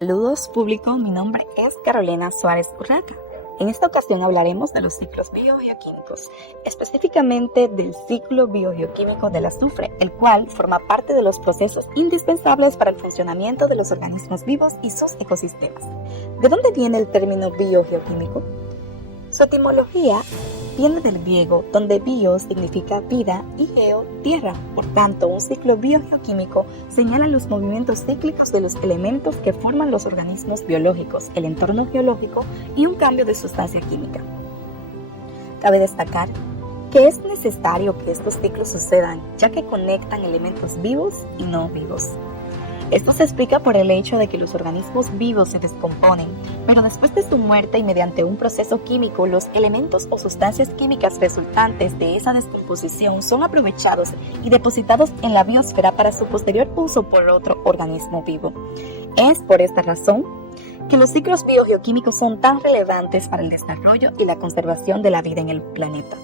Saludos público, mi nombre es Carolina Suárez Urraca. En esta ocasión hablaremos de los ciclos biogeoquímicos, específicamente del ciclo biogeoquímico del azufre, el cual forma parte de los procesos indispensables para el funcionamiento de los organismos vivos y sus ecosistemas. ¿De dónde viene el término biogeoquímico? Su etimología viene del griego, donde bio significa vida y geo, tierra. Por tanto, un ciclo biogeoquímico señala los movimientos cíclicos de los elementos que forman los organismos biológicos, el entorno geológico y un cambio de sustancia química. Cabe destacar que es necesario que estos ciclos sucedan, ya que conectan elementos vivos y no vivos. Esto se explica por el hecho de que los organismos vivos se descomponen, pero después de su muerte y mediante un proceso químico, los elementos o sustancias químicas resultantes de esa descomposición son aprovechados y depositados en la biosfera para su posterior uso por otro organismo vivo. Es por esta razón que los ciclos biogeoquímicos son tan relevantes para el desarrollo y la conservación de la vida en el planeta.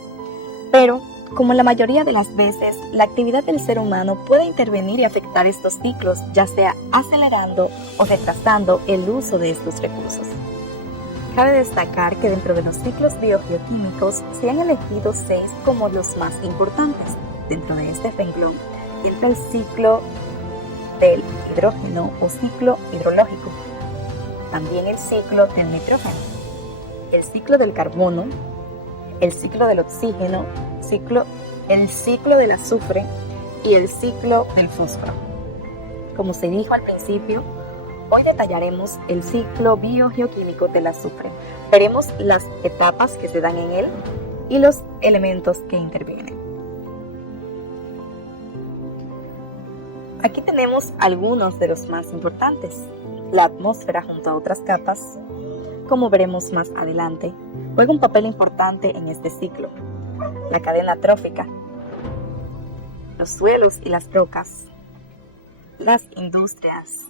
Pero, como la mayoría de las veces, la actividad del ser humano puede intervenir y afectar estos ciclos, ya sea acelerando o retrasando el uso de estos recursos. Cabe destacar que dentro de los ciclos biogeoquímicos se han elegido 6 como los más importantes. Dentro de este renglón entra el ciclo del hidrógeno o ciclo hidrológico, también el ciclo del nitrógeno, el ciclo del carbono, el ciclo del oxígeno, el ciclo del azufre y el ciclo del fósforo. Como se dijo al principio, hoy detallaremos el ciclo biogeoquímico del azufre. Veremos las etapas que se dan en él y los elementos que intervienen. Aquí tenemos algunos de los más importantes. La atmósfera junto a otras capas, como veremos más adelante, juega un papel importante en este ciclo. La cadena trófica, los suelos y las rocas, las industrias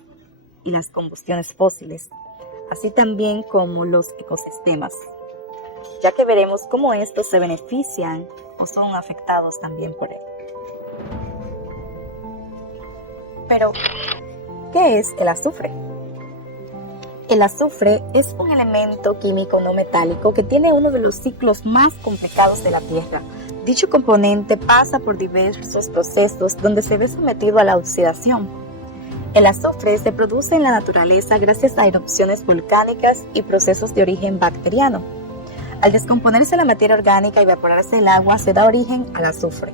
y las combustiones fósiles, así también como los ecosistemas, ya que veremos cómo estos se benefician o son afectados también por él. Pero, ¿qué es el azufre? El azufre es un elemento químico no metálico que tiene uno de los ciclos más complicados de la Tierra. Dicho componente pasa por diversos procesos donde se ve sometido a la oxidación. El azufre se produce en la naturaleza gracias a erupciones volcánicas y procesos de origen bacteriano. Al descomponerse la materia orgánica y evaporarse el agua, se da origen al azufre.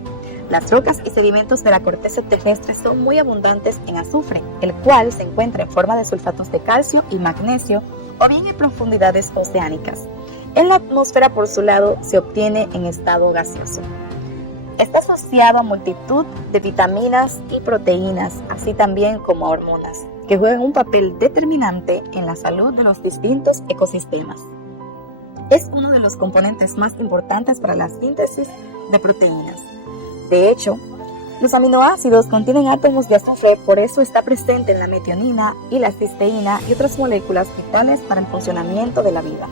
Las rocas y sedimentos de la corteza terrestre son muy abundantes en azufre, el cual se encuentra en forma de sulfatos de calcio y magnesio o bien en profundidades oceánicas. En la atmósfera, por su lado, se obtiene en estado gaseoso. Está asociado a multitud de vitaminas y proteínas, así también como a hormonas, que juegan un papel determinante en la salud de los distintos ecosistemas. Es uno de los componentes más importantes para la síntesis de proteínas. De hecho, los aminoácidos contienen átomos de azufre, por eso está presente en la metionina y la cisteína y otras moléculas vitales para el funcionamiento de la vida.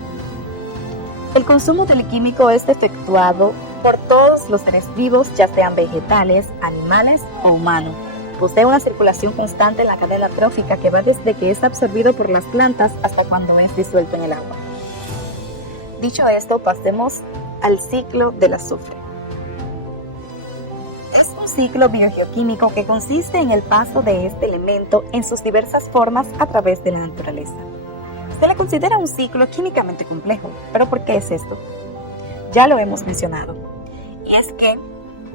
El consumo del químico es efectuado por todos los seres vivos, ya sean vegetales, animales o humanos. Posee una circulación constante en la cadena trófica que va desde que es absorbido por las plantas hasta cuando es disuelto en el agua. Dicho esto, pasemos al ciclo del azufre. Es un ciclo biogeoquímico que consiste en el paso de este elemento en sus diversas formas a través de la naturaleza. Se le considera un ciclo químicamente complejo, pero ¿por qué es esto? Ya lo hemos mencionado, y es que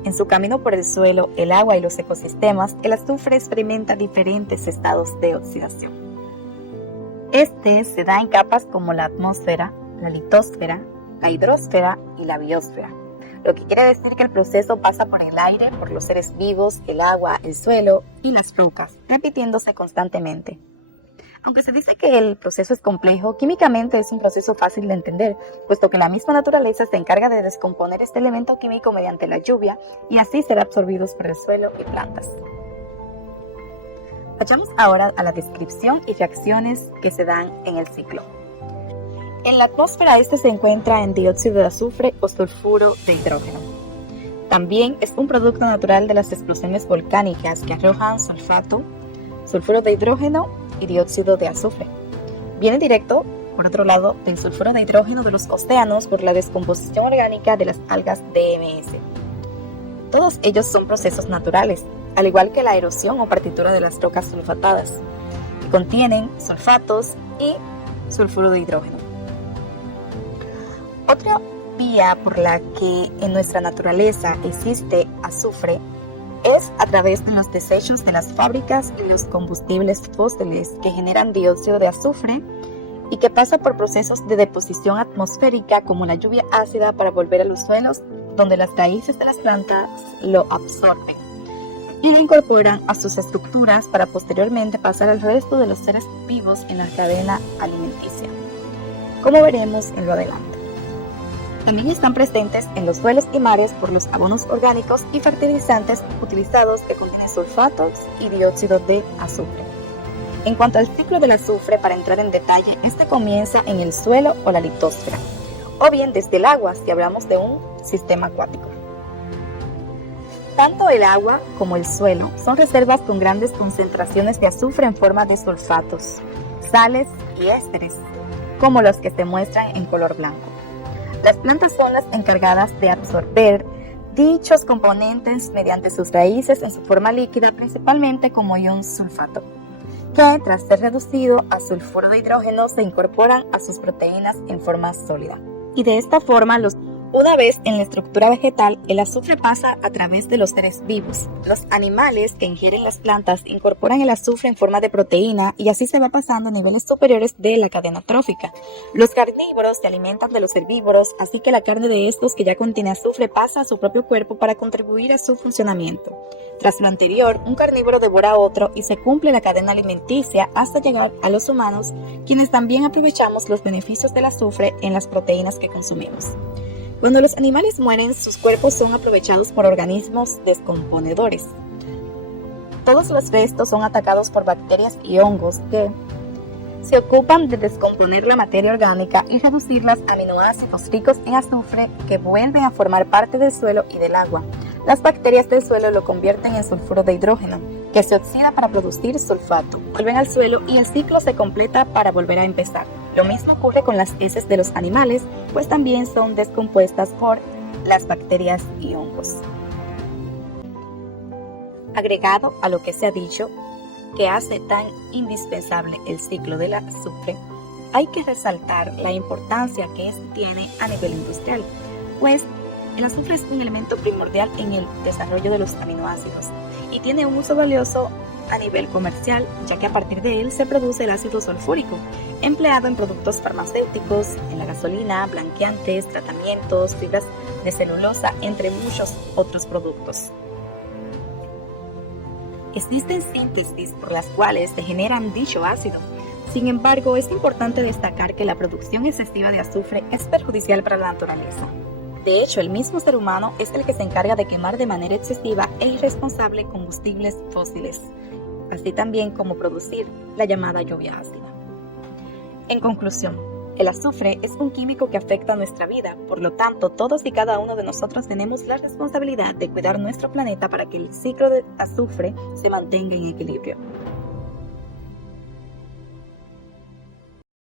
en su camino por el suelo, el agua y los ecosistemas, el azufre experimenta diferentes estados de oxidación. Este se da en capas como la atmósfera, la litosfera, la hidrosfera y la biosfera. Lo que quiere decir que el proceso pasa por el aire, por los seres vivos, el agua, el suelo y las rocas, repitiéndose constantemente. Aunque se dice que el proceso es complejo, químicamente es un proceso fácil de entender, puesto que la misma naturaleza se encarga de descomponer este elemento químico mediante la lluvia y así ser absorbidos por el suelo y plantas. Vayamos ahora a la descripción y reacciones que se dan en el ciclo. En la atmósfera se encuentra en dióxido de azufre o sulfuro de hidrógeno. También es un producto natural de las explosiones volcánicas que arrojan sulfuro de hidrógeno y dióxido de azufre. Viene directo, por otro lado, del sulfuro de hidrógeno de los océanos por la descomposición orgánica de las algas DMS. Todos ellos son procesos naturales, al igual que la erosión o partitura de las rocas sulfatadas, que contienen sulfatos y sulfuro de hidrógeno. Otra vía por la que en nuestra naturaleza existe azufre es a través de los desechos de las fábricas y los combustibles fósiles que generan dióxido de azufre y que pasa por procesos de deposición atmosférica como la lluvia ácida para volver a los suelos donde las raíces de las plantas lo absorben y lo incorporan a sus estructuras para posteriormente pasar al resto de los seres vivos en la cadena alimenticia, como veremos en lo adelante. También están presentes en los suelos y mares por los abonos orgánicos y fertilizantes utilizados que contienen sulfatos y dióxido de azufre. En cuanto al ciclo del azufre, para entrar en detalle, este comienza en el suelo o la litosfera, o bien desde el agua si hablamos de un sistema acuático. Tanto el agua como el suelo son reservas con grandes concentraciones de azufre en forma de sulfatos, sales y ésteres, como los que se muestran en color blanco. Las plantas son las encargadas de absorber dichos componentes mediante sus raíces en su forma líquida, principalmente como ion sulfato, que tras ser reducido a sulfuro de hidrógeno se incorporan a sus proteínas en forma sólida. Y de esta forma, una vez en la estructura vegetal, el azufre pasa a través de los seres vivos. Los animales que ingieren las plantas incorporan el azufre en forma de proteína y así se va pasando a niveles superiores de la cadena trófica. Los carnívoros se alimentan de los herbívoros, así que la carne de estos que ya contiene azufre pasa a su propio cuerpo para contribuir a su funcionamiento. Tras lo anterior, un carnívoro devora a otro y se cumple la cadena alimenticia hasta llegar a los humanos, quienes también aprovechamos los beneficios del azufre en las proteínas que consumimos. Cuando los animales mueren, sus cuerpos son aprovechados por organismos descomponedores. Todos los restos son atacados por bacterias y hongos que se ocupan de descomponer la materia orgánica y reducir los aminoácidos ricos en azufre que vuelven a formar parte del suelo y del agua. Las bacterias del suelo lo convierten en sulfuro de hidrógeno, que se oxida para producir sulfato. Vuelven al suelo y el ciclo se completa para volver a empezar. Lo mismo ocurre con las heces de los animales, pues también son descompuestas por las bacterias y hongos. Agregado a lo que se ha dicho, que hace tan indispensable el ciclo del azufre, hay que resaltar la importancia que este tiene a nivel industrial, pues el azufre es un elemento primordial en el desarrollo de los aminoácidos y tiene un uso valioso a nivel comercial, ya que a partir de él se produce el ácido sulfúrico, empleado en productos farmacéuticos, en la gasolina, blanqueantes, tratamientos, fibras de celulosa, entre muchos otros productos. Existen síntesis por las cuales se generan dicho ácido. Sin embargo, es importante destacar que la producción excesiva de azufre es perjudicial para la naturaleza. De hecho, el mismo ser humano es el que se encarga de quemar de manera excesiva e irresponsable combustibles fósiles, así también como producir la llamada lluvia ácida. En conclusión, el azufre es un químico que afecta a nuestra vida, por lo tanto, todos y cada uno de nosotros tenemos la responsabilidad de cuidar nuestro planeta para que el ciclo de azufre se mantenga en equilibrio.